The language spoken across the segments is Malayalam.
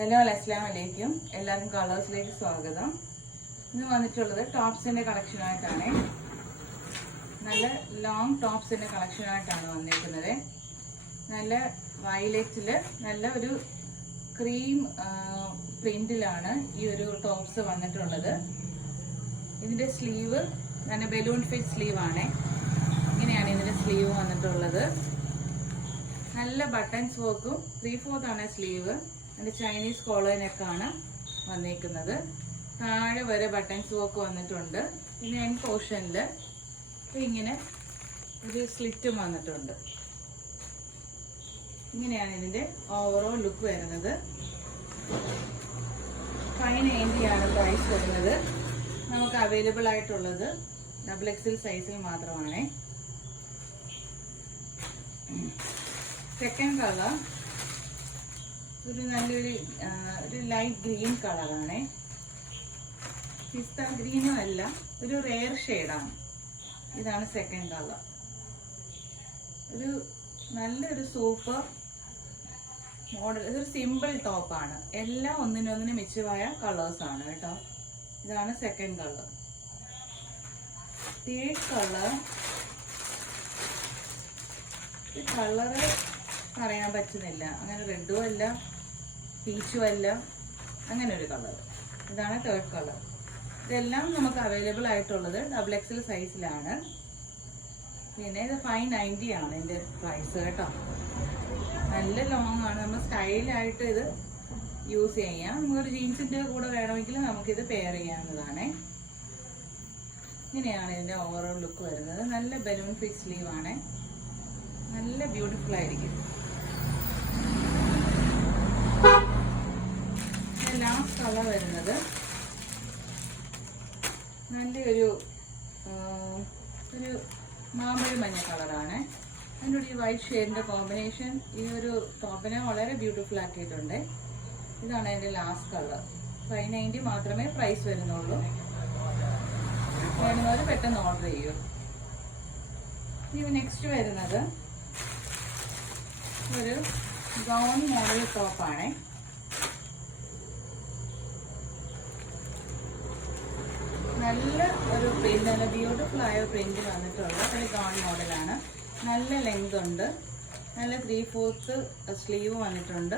ഹലോ അസ്സലാമലൈക്കും. എല്ലാവർക്കും കളേഴ്സിലേക്ക് സ്വാഗതം. ഇന്ന് വന്നിട്ടുള്ളത് ടോപ്സിൻ്റെ കളക്ഷനായിട്ടാണ്. നല്ല ലോങ് ടോപ്സിൻ്റെ കളക്ഷനായിട്ടാണ് വന്നിരിക്കുന്നത്. നല്ല വയലറ്റിൽ നല്ല ഒരു ക്രീം പ്രിന്റിലാണ് ഈ ഒരു ടോപ്സ് വന്നിട്ടുള്ളത്. ഇതിൻ്റെ സ്ലീവ് നല്ല ബലൂൺ ഫിറ്റ് സ്ലീവാണ്. ഇങ്ങനെയാണ് ഇതിൻ്റെ സ്ലീവ് വന്നിട്ടുള്ളത്. നല്ല ബട്ടൺസ് വർക്കും 3/4 ആണ് സ്ലീവ്. അതിൻ്റെ ചൈനീസ് കോളറിനൊക്കെയാണ് വന്നിരിക്കുന്നത്. താഴെ വരെ ബട്ടൺസ് വർക്ക് വന്നിട്ടുണ്ട്. പിന്നെ എൻ പോർഷനിൽ ഇങ്ങനെ ഒരു സ്ലിറ്റും വന്നിട്ടുണ്ട്. ഇങ്ങനെയാണ് ഇതിൻ്റെ ഓവറോൾ ലുക്ക് വരുന്നത്. 590 ആണ് പ്രൈസ് വരുന്നത്. നമുക്ക് അവൈലബിൾ ആയിട്ടുള്ളത് XXL സൈസിൽ മാത്രമാണ്. സെക്കൻഡ് കളർ ഒരു നല്ലൊരു ലൈറ്റ് ഗ്രീൻ കളറാണ്. പിസ്ത ഗ്രീനും അല്ല, ഒരു റെയർ ഷെയ്ഡാണ്. ഇതാണ് സെക്കൻഡ് കളർ. ഒരു നല്ലൊരു സൂപ്പർ മോഡൽ. ഇതൊരു സിമ്പിൾ ടോപ്പാണ്. എല്ലാം ഒന്നിനൊന്നിന് മിച്ചമായ കളേഴ്സാണ് കേട്ടോ. ഇതാണ് സെക്കൻഡ് കളർ. തേർഡ് കളർ, ഈ കളറ് പറയാൻ പറ്റുന്നില്ല. അങ്ങനെ റെഡും അല്ല പീച്ചും അല്ല, അങ്ങനെ ഒരു കളർ. ഇതാണ് തേർഡ് കളർ. ഇതെല്ലാം നമുക്ക് അവൈലബിൾ ആയിട്ടുള്ളത് XXL സൈസിലാണ്. പിന്നെ ഇത് 590 ആണ് ഇതിൻ്റെ പ്രൈസ് കേട്ടോ. നല്ല ലോങ് ആണ്. നമ്മൾ സ്റ്റൈലായിട്ട് ഇത് യൂസ് ചെയ്യാം. നമുക്കൊരു ജീൻസിൻ്റെ കൂടെ വേണമെങ്കിൽ നമുക്കിത് പെയർ ചെയ്യാവുന്നതാണ്. ഇങ്ങനെയാണ് ഇതിൻ്റെ ഓവറോൾ ലുക്ക് വരുന്നത്. നല്ല ബലൂൺ ഫിറ്റ് സ്ലീവ് ആണ്. നല്ല ബ്യൂട്ടിഫുൾ ആയിരിക്കും. ലാസ്റ്റ് കളർ വരുന്നത് നല്ലൊരു മാമ്പഴ മഞ്ഞ കളറാണ്. അതിൻ്റെ ഈ വൈറ്റ് ഷെയ്ഡിൻ്റെ കോമ്പിനേഷൻ ഈ ഒരു ടോപ്പിനെ വളരെ ബ്യൂട്ടിഫുൾ ആക്കിയിട്ടുണ്ട്. ഇതാണ് അതിൻ്റെ ലാസ്റ്റ് കളർ. 590 മാത്രമേ പ്രൈസ് വരുന്നുള്ളൂ. വേണമെങ്കിൽ പെട്ടെന്ന് ഓർഡർ ചെയ്യൂ. ഇനി നെക്സ്റ്റ് വരുന്നത് ഒരു ഗൗൺ മോഡൽ ടോപ്പാണ്. നല്ല ഒരു പ്രിന്റ്, നല്ല ബ്യൂട്ടിഫുൾ ആയ പ്രിന്റ് വന്നിട്ടുള്ള ഒരു ഗൗൺ മോഡലാണ്. നല്ല ലെങ്ത് ഉണ്ട്. നല്ല 3/4 സ്ലീവ് വന്നിട്ടുണ്ട്.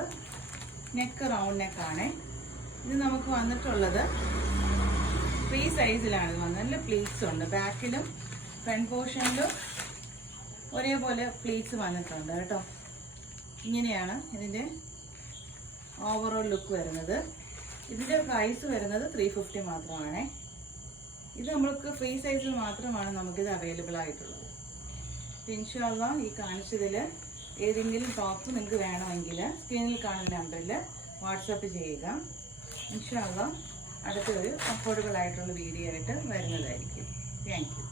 നെക്ക് റൗണ്ട് നെക്കാണ്. ഇത് നമുക്ക് വന്നിട്ടുള്ളത് ഫ്രീ സൈസിലാണ് വന്നത്. നല്ല പ്ലീറ്റ്സ് ഉണ്ട്. ബാക്കിലും ഫ്രണ്ട് പോർഷനിലും ഒരേപോലെ പ്ലീറ്റ്സ് വന്നിട്ടുണ്ട് കേട്ടോ. ഇങ്ങനെയാണ് ഇതിൻ്റെ ഓവറോൾ ലുക്ക് വരുന്നത്. ഇതിൻ്റെ പ്രൈസ് വരുന്നത് 350 മാത്രമാണ്. ഇത് നമ്മൾക്ക് ഫ്രീ സൈസിൽ മാത്രമാണ് നമുക്കിത് അവൈലബിൾ ആയിട്ടുള്ളത്. ഇൻഷാ അല്ലാഹ് ഈ കാണിച്ചതിൽ ഏതെങ്കിലും ടോപ്സ് നിങ്ങൾക്ക് വേണമെങ്കിൽ സ്ക്രീനിൽ കാണുന്ന നമ്പറിൽ വാട്സപ്പ് ചെയ്യുക. ഇൻഷാ അല്ലാഹ് അടുത്തൊരു അഫോർഡബിൾ ആയിട്ടുള്ള വീഡിയോ ആയിട്ട് വരുന്നതായിരിക്കും. Thank you.